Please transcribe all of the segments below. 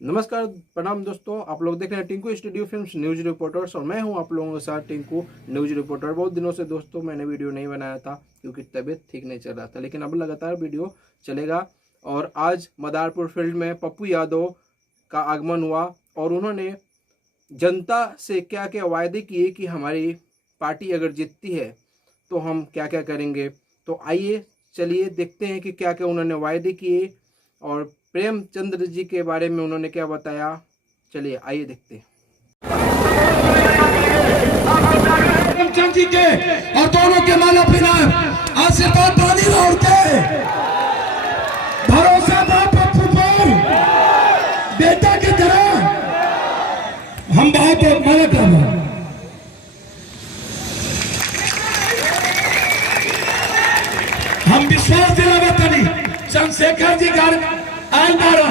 नमस्कार, प्रणाम दोस्तों। आप लोग देख रहे हैं Tinku studio films news reporters और मैं हूं आप लोगों के साथ टिंकू न्यूज रिपोर्टर। बहुत दिनों से दोस्तों मैंने वीडियो नहीं बनाया था क्योंकि तबीयत ठीक नहीं चल रहा था, लेकिन अब लगातार वीडियो चलेगा। और आज मदारपुर फील्ड में पप्पू यादव का आगमन हुआ और उन्होंने जनता से क्या क्या वायदे किए कि हमारी पार्टी अगर जीतती है तो हम क्या क्या करेंगे। तो आइए चलिए देखते हैं कि क्या क्या उन्होंने वायदे किए और प्रेमचंद्र जी के बारे में उन्होंने क्या बताया। चलिए आइए देखते हैं। प्रेमचंद जी के और दोनों के माला पिना आशीर्वाद पानी और के भरोसा था पप्पू पर बेटा की तरह हम बहुत माला कर हम विश्वास दिलावा तनी चंद्रशेखर जी घर आयल बारा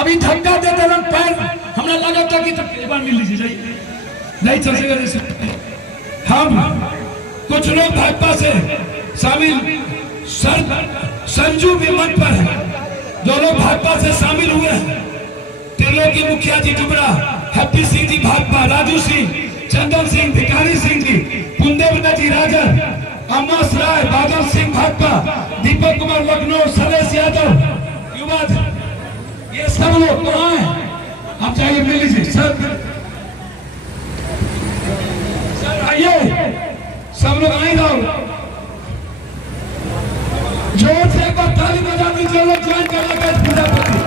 अभी धक्का देते रंग पैर हमरा लगा था कि एक बार मिल लीजिए नहीं चंद्रशेखर जी। हम कुछ लोग भाजपा से शामिल संजू भी मंच पर है, जो लोग भाजपा से शामिल हुए हैं। त्रिलोकी मुखिया जी डुबरा, हैप्पी सिंह जी भाजपा, राजू सिंह, चंदन सिंह, भिखारी सिंह जी, कुंदेव जी राजन, अमोस राय, बादल सिंह भाजपा, दीपक कुमार लखनऊ, सलेश यादव युवा, ये सब लोग कहाँ हैं? आप जाइए मिल लीजिए सर आइए, सब लोग आए जाओ, जोर से एक बार ताली बजा दीजिए। लोग ज्वाइन करना है पूजा करते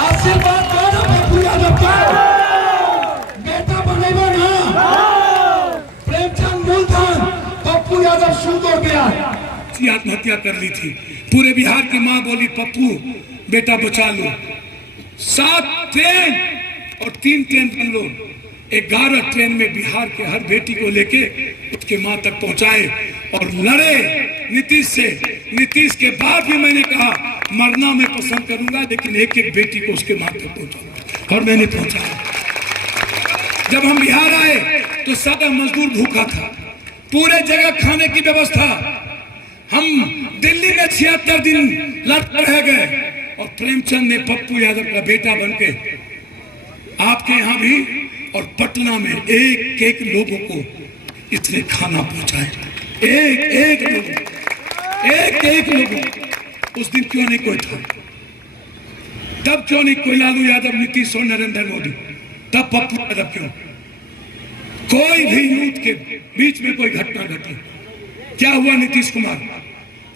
आशीर्वाद पाना पप्पू यादव का बेटा बनेगा ना। प्रेमचंद मूलधन पप्पू यादव शुरू हो गया, आत्महत्या कर ली थी। पूरे बिहार की मां बोली पप्पू बेटा बचा लो। 7 ट्रेन और 3 ट्रेन बन लो, 11 ट्रेन में बिहार के हर बेटी को लेके उसके मां तक पहुंचाए और लड़े नीतीश से। नीतीश के बाद भी मैंने कहा मरना मैं पसंद करूंगा, लेकिन एक एक बेटी को उसके मां तक पहुंचाऊंगा, और मैंने पहुंचाया। जब हम बिहार आए तो सादा मजदूर भूखा था, पूरे जगह खाने की व्यवस्था। हम दिल्ली में 76 दिन लड़ते रह गए और प्रेमचंद ने पप्पू यादव का बेटा बनके आपके यहाँ भी और पटना में एक एक लोगों को इसने खाना पहुंचाया। एक एक लोगों। उस दिन क्यों नहीं कोई था? तब क्यों नहीं कोई? लालू यादव, नीतीश और नरेंद्र मोदी। तब पप्पू यादव क्यों? कोई भी यूथ के बीच में कोई घटना घटी। क्या हुआ नीतीश कुमार?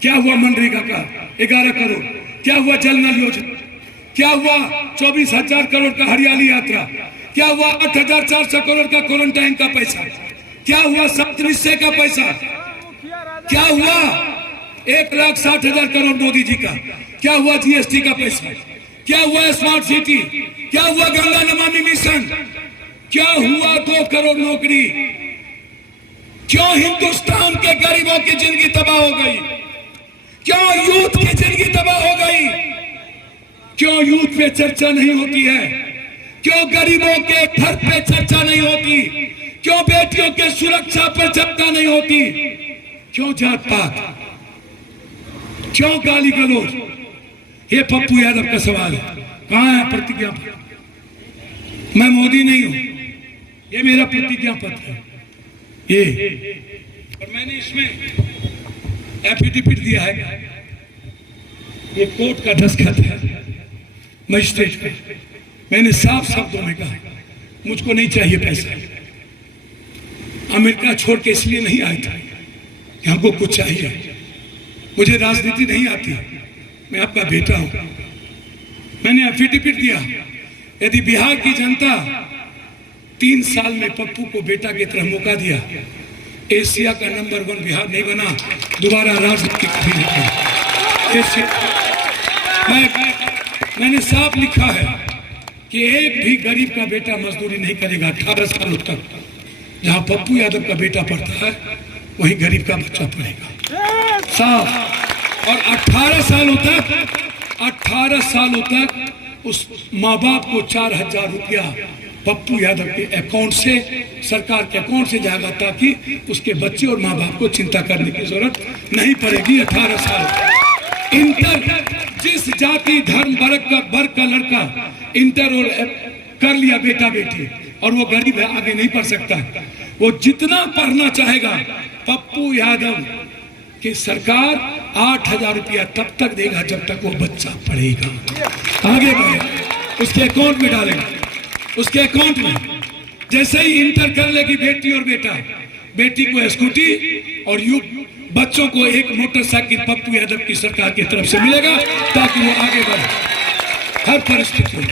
क्या हुआ मनरेगा का 11 करोड़? क्या हुआ जल नल योजना? क्या हुआ 24,000 करोड़ का हरियाली यात्रा? क्या हुआ 8,400 करोड़ का क्वारंटाइन का पैसा? क्या हुआ 7 निश्चय का पैसा? क्या हुआ 1,60,000 करोड़ मोदी जी का? क्या हुआ जीएसटी का पैसा? क्या हुआ स्मार्ट सिटी? क्या हुआ गंगा नमामि मिशन? क्या हुआ 2 करोड़ नौकरी? क्यों हिंदुस्तान के गरीबों की जिंदगी तबाह हो गई? क्यों यूथ की जिंदगी तबाह हो गई? क्यों यूथ पे चर्चा नहीं होती है? क्यों गरीबों के घर पे चर्चा नहीं होती? क्यों बेटियों के सुरक्षा पर चर्चा नहीं होती? क्यों जात पात? क्यों गाली गलौज? ये पप्पू यादव का सवाल है। कहां है प्रतिज्ञा पत्र? मैं मोदी नहीं हूं, ये मेरा प्रतिज्ञा पत्र है ये, और मैंने इसमें एफिडेविट दिया है। ये कोर्ट का दस्तखत है मजिस्ट्रेट पे। मैंने साफ शब्दों में कहा मुझको नहीं चाहिए पैसा। अमेरिका छोड़ के इसलिए नहीं आया था कि हमको कुछ चाहिए। मुझे राजनीति नहीं आती, मैं आपका बेटा हूं। मैंने एफिडेविट दिया, यदि बिहार की जनता 3 साल में पप्पू को बेटा की तरह मौका दिया, एशिया का नंबर 1 बिहार नहीं बना, दोबारा राजनीति कभी नहीं। मैंने साफ लिखा है कि एक भी गरीब का बेटा मजदूरी नहीं करेगा 18 सालों तक। जहां पप्पू यादव का बेटा पढ़ता है वहीं गरीब का बच्चा पढ़ेगा, साफ। और 18 सालों तक उस माँ बाप को 4,000 रुपया पप्पू यादव के अकाउंट से, सरकार के अकाउंट से जाएगा, ताकि उसके बच्चे और माँ बाप को चिंता करने की जरूरत नहीं पड़ेगी। 18 साल इंटर जिस जाति धर्म वर्ग का लड़का इंटर और कर लिया बेटा बेटी और वो गरीब है, आगे नहीं पढ़ सकता, वो जितना पढ़ना चाहेगा पप्पू यादव की सरकार 8,000 रुपया तब तक देगा जब तक वो बच्चा पढ़ेगा, आगे बढ़ेगा, उसके अकाउंट में डालेगा, उसके अकाउंट में। जैसे ही इंटर कर लेगी बेटी और बेटा, बेटी को स्कूटी और बच्चों को एक मोटरसाइकिल पप्पू यादव की सरकार की तरफ से मिलेगा ताकि वो आगे बढ़े हर परिस्थिति में।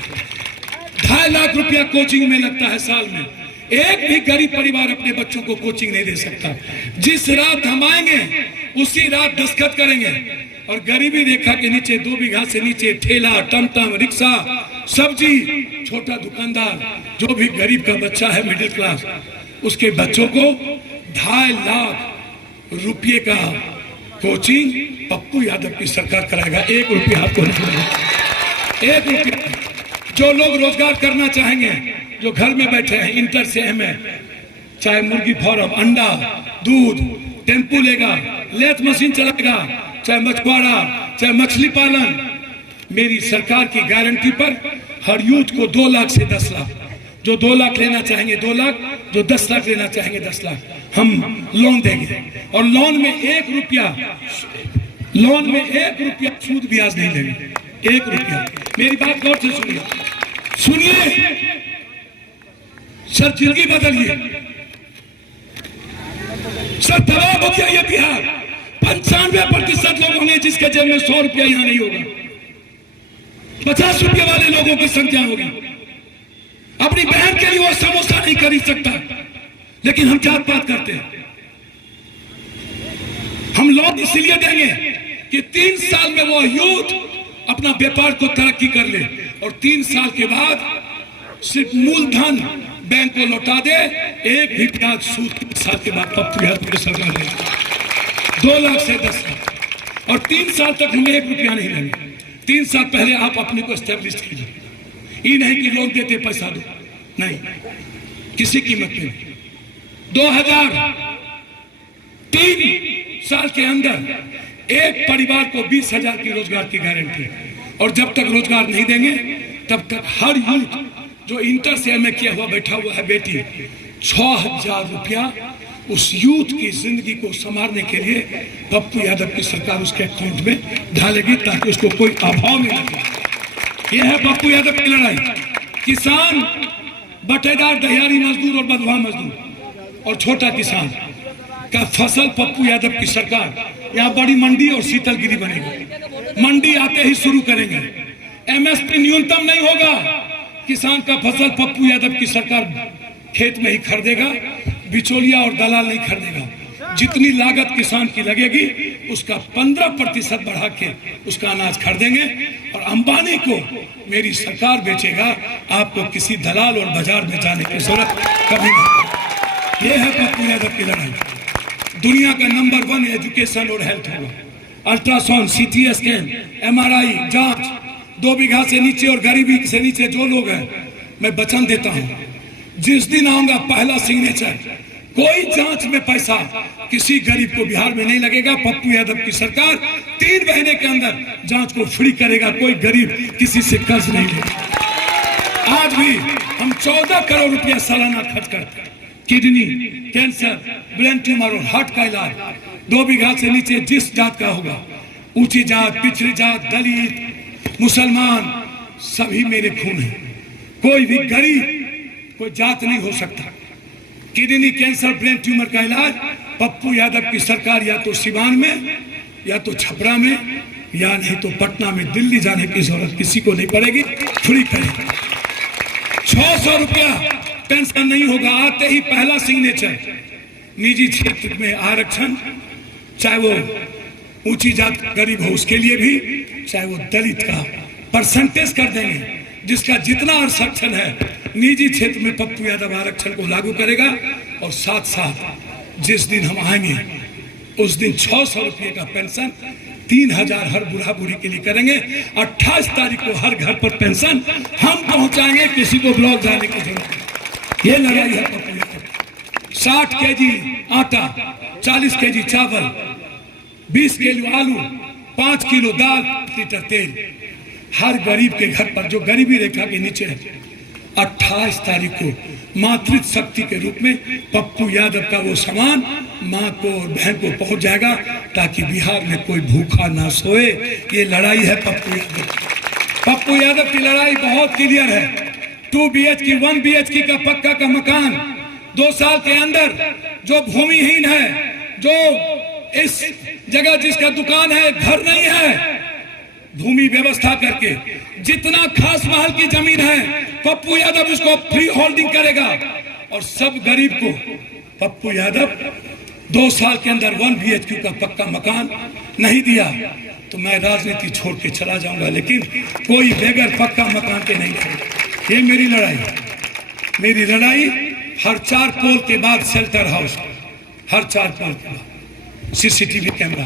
2.5 लाख रुपया कोचिंग में लगता है साल में। एक भी गरीब परिवार अपने बच्चों को कोचिंग नहीं दे सकता। जिस रात हम आएंगे उसी रात दस्तखत करेंगे और गरीबी रेखा के नीचे 2 बीघा से नीचे ठेला, टमटम, रिक्शा, सब्जी, छोटा दुकानदार, जो भी गरीब का बच्चा है मिडिल क्लास, उसके बच्चों को 2.5 लाख रुपये का कोचिंग पप्पू यादव की सरकार कराएगा। 1 रुपया आपको नहीं मिलेगा, 1 रुपया। जो लोग रोजगार करना चाहेंगे, जो घर में बैठे हैं इंटर से एमए, चाहे मुर्गी फार्म, अंडा, दूध, टेम्पू लेगा, लेथ मशीन चलाएगा, चाहे मछुआरा, चाहे मछली पालन, मेरी सरकार की गारंटी पर हर यूथ को 2 लाख से 10 लाख, जो 2 लाख लेना चाहेंगे 2 लाख, जो 10 लाख लेना चाहेंगे 10 लाख हम लोन देंगे। और लोन में 1 रुपया सूद ब्याज नहीं लेंगे, 1 रुपया। मेरी बात गौर से सुनिए सर, जिंदगी बदलिए सर। तबाह हो गया ये बिहार। 95% लोग होंगे जिसके जेब में 100 रुपया यहां नहीं होगा, 50 रुपये वाले लोगों की संख्या होगी। अपनी बहन के लिए वो समोसा नहीं खरीद सकता, लेकिन हम जात पात करते हैं। हम लोन इसलिए देंगे कि 3 साल में वो यूथ अपना व्यापार को तरक्की कर ले और 3 साल के बाद सिर्फ मूलधन बैंक को लौटा दे, 1 भी ब्याज सूद 3 साल के बाद पप्पू यादव की सरकार देगी 2 लाख से 10 लाख। और 3 साल तक हमें 1 रुपया नहीं लेंगे। 3 साल पहले आप अपने को एस्टेब्लिश कीजिए। ये नहीं कि लोन देते पैसा दो, नहीं, किसी कीमत में। 2003 साल के अंदर एक परिवार को 20,000 की रोजगार की गारंटी, और जब तक रोजगार नहीं देंगे तब तक हर यूथ जो इंटर से एमए किया हुआ बैठा हुआ है बेटी, 6,000 रुपया उस यूथ की जिंदगी को संवारने के लिए पप्पू यादव की सरकार उसके अकाउंट में डालेगी ताकि उसको कोई अभाव नहीं लगे। यह है पप्पू यादव की लड़ाई। किसान, बटेदार, दहियारी मजदूर और बंधुआ मजदूर और छोटा किसान का फसल पप्पू यादव की सरकार, यहाँ बड़ी मंडी और शीतलगिरी बनेगी। मंडी आते ही शुरू करेंगे। एमएसपी न्यूनतम नहीं होगा, किसान का फसल पप्पू यादव की सरकार खेत में ही खरीदेगा, बिचौलिया और दलाल नहीं खरीदेगा। जितनी लागत किसान की लगेगी उसका 15% बढ़ा के उसका अनाज खरीदेंगे और अंबानी को मेरी सरकार बेचेगा। आपको किसी दलाल और बाजार में जाने की जरूरत कभी नहीं। यह है पप्पू यादव की लड़ाई। दुनिया का नंबर 1 एजुकेशन और हेल्थ होगा। अल्ट्रासाउंड, सीटी स्कैन, एमआरआई जांच, 2 बीघा से नीचे और गरीबी से नीचे जो लोग हैं, मैं वचन देता हूं जिस दिन आऊंगा पहला सिग्नेचर, कोई जांच में पैसा किसी गरीब को बिहार में नहीं लगेगा। पप्पू यादव की सरकार 3 महीने के अंदर जांच को फ्री करेगा। कोई गरीब किसी से कर्ज नहीं लेगा। आज भी हम 14 करोड़ रुपया सालाना खर्च करते हैं। किडनी, कैंसर, ब्रेन ट्यूमर और हार्ट का इलाज 2 बीघा से नीचे जिस जात का होगा, ऊंची जात, पिछड़ी जात, दलित, मुसलमान, सभी मेरे खून है। कोई भी गरीब कोई जात नहीं हो सकता। किडनी, कैंसर, ब्रेन ट्यूमर का इलाज पप्पू यादव की सरकार या तो सिवान में, या तो छपरा में, या नहीं तो पटना में, दिल्ली जाने की जरूरत किसी को नहीं पड़ेगी, फ्री करेगी। 600 रुपया पेंशन नहीं होगा। आते ही पहला सिग्नेचर। निजी क्षेत्र में आरक्षण, चाहे वो ऊंची जात गरीब हो उसके लिए भी, चाहे वो दलित का परसेंटेज कर देंगे। जिसका जितना आरक्षण है निजी क्षेत्र में पप्पू यादव आरक्षण को लागू करेगा। और साथ साथ जिस दिन हम आएंगे उस दिन 600 रुपये का पेंशन 3,000 हर बूढ़ा बूढ़ी के लिए करेंगे। 28 तारीख को हर घर पर पेंशन हम पहुंचाएंगे, किसी को ब्लॉक जाने की जरूरत नहीं। ये लड़ाई है पप्पू यादव। 60 केजी आटा, 40 केजी चावल, 20 किलो आलू, 5 किलो दाल, 1 लीटर तेल हर गरीब के घर पर जो गरीबी रेखा के नीचे है। 28 तारीख को मातृशक्ति के रूप में पप्पू यादव का वो सामान माँ को और बहन को पहुंच जाएगा, ताकि बिहार में कोई भूखा ना सोए। ये लड़ाई है पप्पू यादव। पप्पू यादव की लड़ाई बहुत क्लियर है। 2 BHK 1 BHK का पक्का का मकान 2 साल के अंदर, जो भूमिहीन है, जो इस जगह जिसका दुकान है घर नहीं है, भूमि व्यवस्था करके जितना खास महल की जमीन है पप्पू यादव उसको फ्री होल्डिंग करेगा। और सब गरीब को पप्पू यादव 2 साल के अंदर 1 BHK का पक्का मकान नहीं दिया तो मैं राजनीति छोड़ के चला जाऊंगा, लेकिन कोई बेगर पक्का मकान के नहीं रहेगा। ये मेरी लड़ाई है। मेरी लड़ाई हर 4 पोल के बाद शेल्टर हाउस, हर 4 पोल के बाद CCTV कैमरा।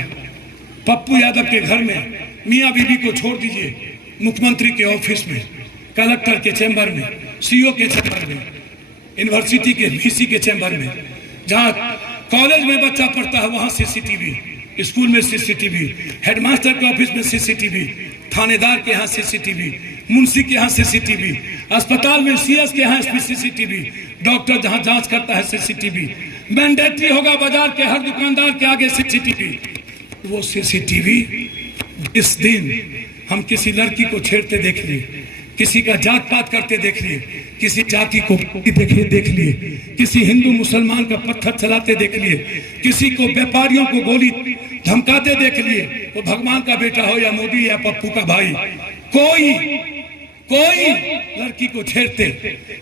पप्पू यादव के घर में मियाँ बीबी को छोड़ दीजिए, मुख्यमंत्री के ऑफिस में, कलेक्टर के चैम्बर में, CEO के चैम्बर में, यूनिवर्सिटी के VC के चैम्बर में, जहाँ कॉलेज में बच्चा पढ़ता है वहाँ CCTV, स्कूल में CCTV, हेडमास्टर के ऑफिस में CCTV, थानेदार के यहाँ CCTV, मुंशी के यहाँ CCTV, अस्पताल में CS के यहाँ CCTV, डॉक्टर जहाँ जांच करता है CCTV, मैंडेटरी होगा बाजार के हर दुकानदार के आगे CCTV। वो CCTV इस दिन हम किसी लड़की को छेड़ते देख लिए, किसी का जात पात करते देख लिए, किसी जाति को देख लिए, किसी हिंदू मुसलमान का पत्थर चलाते देख लिए, किसी को व्यापारियों को गोली धमकाते देख लिए, वो भगवान का बेटा हो या मोदी या पप्पू का भाई, कोई लड़की को छेड़ते,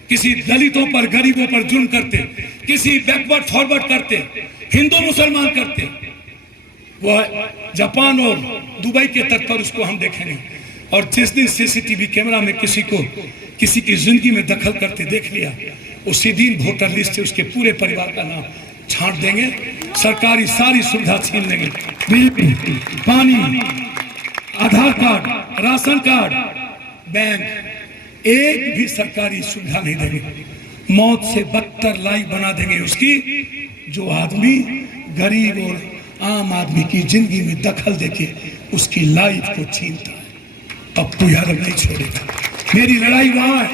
किसी दलितों पर गरीबों पर जुल्म करते, किसी बैकवर्ड फॉरवर्ड करते, हिंदू मुसलमान करते, वह जापान और दुबई के तट पर उसको हम देखेंगे। और जिस दिन CCTV कैमरा में किसी की जिंदगी में दखल करते देख लिया, उसी दिन वोटर लिस्ट से उसके पूरे परिवार का नाम छांट देंगे, सरकारी सारी सुविधा छीन लेंगे, बिजली, पानी, आधार कार्ड, राशन कार्ड, बैंक, एक भी सरकारी सुविधा नहीं देंगे। मौत से बदतर लाइफ बना देंगे उसकी, जो आदमी गरीब और आम आदमी की जिंदगी में दखल देके उसकी लाइफ को छीनता है। पप्पू यादव नहीं छोड़ेगा। मेरी लड़ाई वहां है।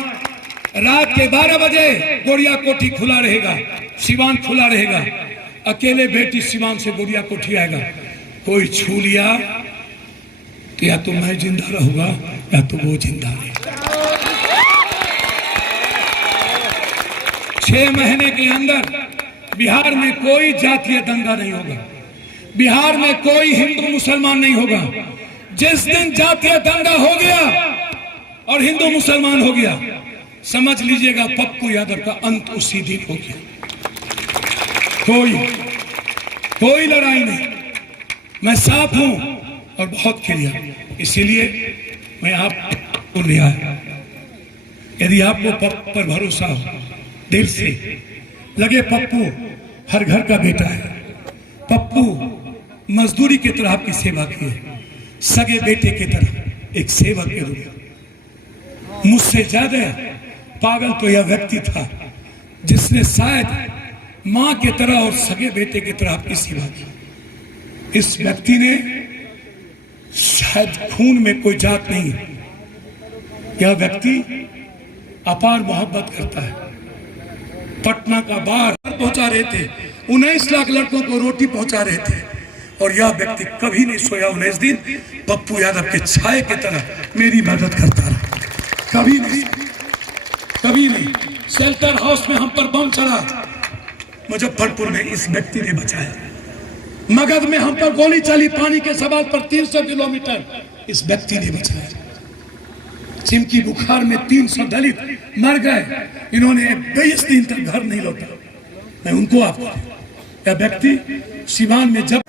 रात के 12 बजे गोरिया कोठी खुला रहेगा, सिवान खुला रहेगा। अकेले बेटी सिवान से गोरिया कोठी आएगा। कोई छू लिया तो या तो मैं जिंदा रहूंगा या तो वो जिंदा रहेगा। 6 महीने के अंदर बिहार में कोई जातीय दंगा नहीं होगा, बिहार में कोई हिंदू मुसलमान नहीं होगा। जिस दिन जातीय दंगा हो गया और हिंदू मुसलमान हो गया, समझ लीजिएगा पप्पू यादव का अंत उसी दिन हो गया। कोई लड़ाई नहीं। मैं साफ हूं और बहुत क्लियर, इसीलिए मैं आपको ले आया। यदि आपको पप्पू पर भरोसा हो, दिल से लगे पप्पू हर घर का बेटा है, पप्पू मजदूरी की तरह आपकी सेवा की है, सगे बेटे की तरह एक सेवक के रूप। मुझसे ज्यादा पागल तो यह व्यक्ति था जिसने शायद मां की तरह और सगे बेटे की तरह आपकी सेवा की। इस व्यक्ति ने शायद खून में कोई जात नहीं है, यह व्यक्ति अपार मोहब्बत करता है। पटना का बार पहुंचा रहे थे, 19 लाख लड़कों को रोटी पहुंचा रहे थे, और यह व्यक्ति कभी नहीं सोया। 19 दिन पप्पू यादव के छाए की तरह मेरी मदद करता रहा, कभी नहीं। शेल्टर हाउस में हम पर बम चला, मुजफ्फरपुर में इस व्यक्ति ने बचाया। मगध में हम पर गोली चली पानी के सवाल पर 300 किलोमीटर, इस व्यक्ति ने बचाया। चिमकी बुखार में 300 दलित मर गए, इन्होंने 22 दिन तक घर नहीं लौटा। मैं उनको आपको, यह व्यक्ति सिवान में जब